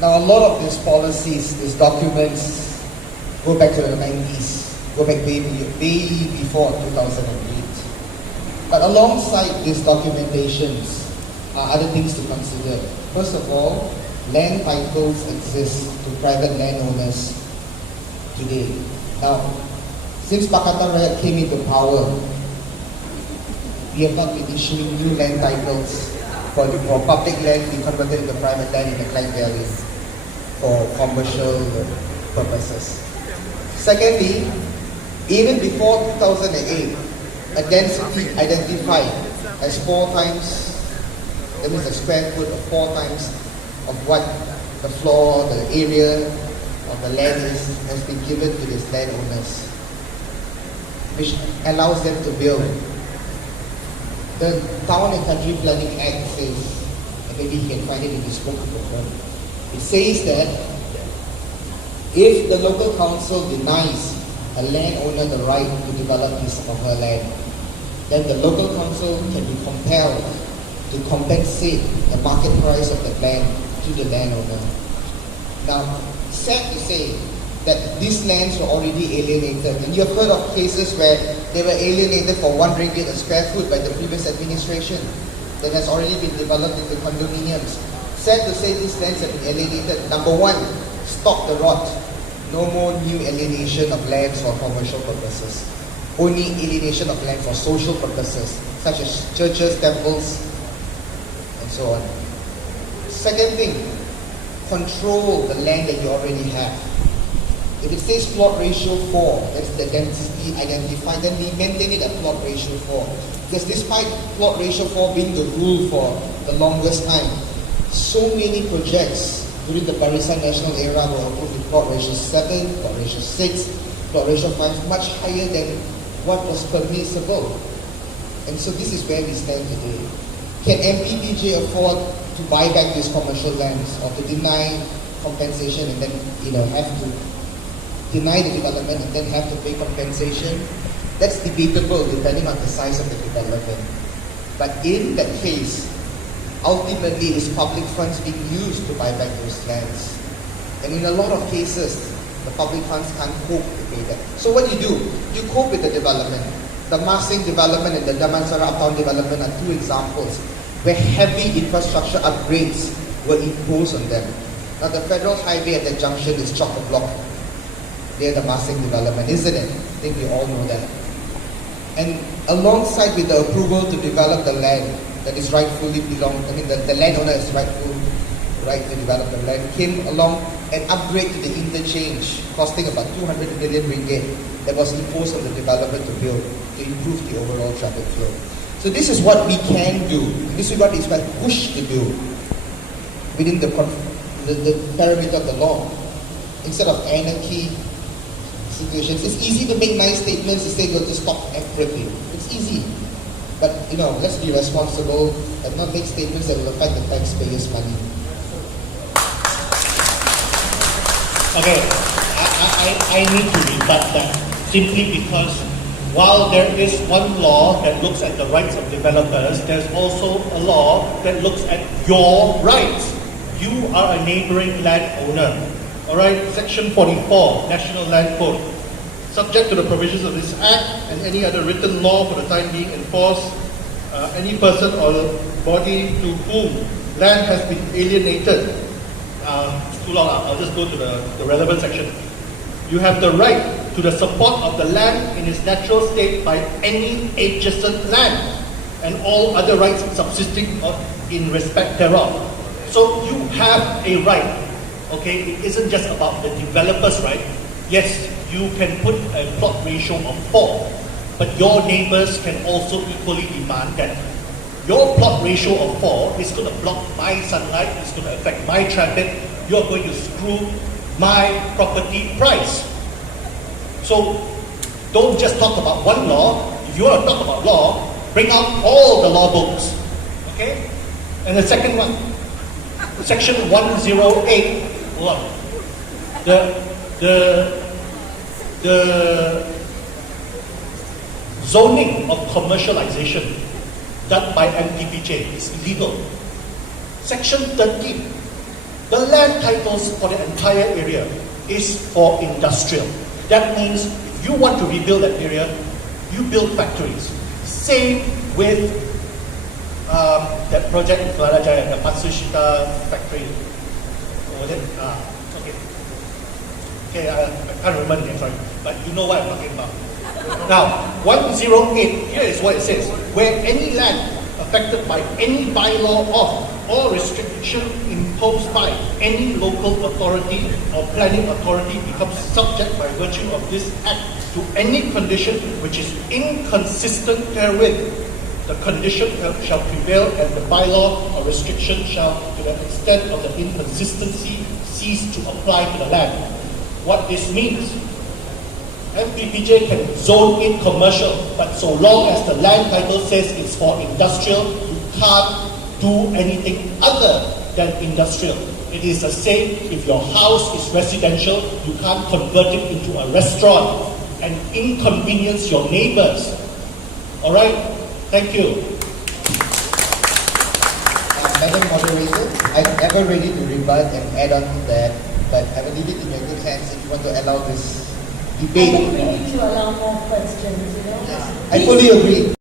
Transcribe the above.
Now, a lot of these policies, these documents, go back to the 90s, go back way before 2008. But alongside these documentations are other things to consider. First of all, land titles exist to private landowners today. Now, since Pakatan Rakyat came into power, we have not been issuing new land titles for public land to be converted into private land in the Klang Valley for commercial purposes. Secondly, even before 2008, a density identified as 4 times, that means a square foot of 4 times of what the floor, the area of the land is, has been given to these landowners, which allows them to build. The Town and Country Planning Act says, and maybe you can find it in this book, it says that if the local council denies a landowner the right to develop his or her land, then the local council can be compelled to compensate the market price of the land to the landowner. Now, sad to say that these lands were already alienated, and you have heard of cases where they were alienated for RM1 a square foot by the previous administration that has already been developed into condominiums. Sad to say these lands have been alienated. Number one, stop the rot. No more new alienation of lands for commercial purposes. Only alienation of land for social purposes, such as churches, temples, and so on. Second thing, control the land that you already have. If it says plot ratio 4, that's the density identified, then we maintain it at plot ratio 4. Because despite plot ratio 4 being the rule for the longest time, so many projects during the Barisan National era were approved with plot ratio 7, plot ratio 6, plot ratio 5, much higher than what was permissible. And so this is where we stand today. Can MPPJ afford to buy back these commercial lands or to deny compensation and then have to deny the development and then have to pay compensation? That's debatable depending on the size of the development. But in that case, ultimately it's public funds being used to buy back those lands. And in a lot of cases, the public funds can't cope to pay that. So what do? You cope with the development. The Masing development and the Damansara Uptown development are 2 examples where heavy infrastructure upgrades were imposed on them. Now the federal highway at that junction is chock-a-block near the Masing development, isn't it? I think we all know that. And alongside with the approval to develop the land that is rightfully the landowner has rightful right to develop the land, came along an upgrade to the interchange costing about 200 million ringgit that was imposed on the developer to build to improve the overall traffic flow. So this is what we can do. This is what is pushed to do within the parameter of the law. Instead of anarchy situations, it's easy to make nice statements to say we'll just stop everything. It's easy. But let's be responsible and not make statements that will affect the taxpayers' money. Okay, I need to rebut that simply because while there is one law that looks at the rights of developers, there's also a law that looks at your rights. You are a neighboring landowner. Alright, Section 44, National Land Code. Subject to the provisions of this Act and any other written law for the time being enforced, any person or body to whom land has been alienated. It's too long, I'll just go to the relevant section. You have the right to the support of the land in its natural state by any adjacent land and all other rights subsisting in respect thereof. So you have a right. Okay, it isn't just about the developer's right. Yes, you can put a plot ratio of 4, but your neighbors can also equally demand that your plot ratio of 4 is going to block my sunlight, it's going to affect my traffic, you're going to screw my property price. So don't just talk about one law. If you want to talk about law, bring out all the law books. Okay? And the second one, Section 108. Hold on. The zoning of commercialization done by MTPJ is illegal. Section 13 The land titles for the entire area is for industrial. That means if you want to rebuild that area, you build factories. Same with that project in Kelana, the Matsushita factory. Was it? Okay. Okay, I can't remember the name, sorry. But you know what I'm talking about. Now, 108, here is what it says. Where any land affected by any bylaw of or restriction imposed by any local authority or planning authority becomes subject by virtue of this act to any condition which is inconsistent therewith, the condition shall prevail and the bylaw or restriction shall, to the extent of the inconsistency, cease to apply to the land. What this means, MPPJ can zone in commercial, but so long as the land title says it's for industrial, you can't do anything other than industrial. It is the same if your house is residential, you can't convert it into a restaurant and inconvenience your neighbors. Alright? Thank you. Madam Moderator, I'm ever ready to rebut and add on to that, but I will leave it in your good hands if you want to allow this I debate. think we need to allow more questions, you know. I fully agree.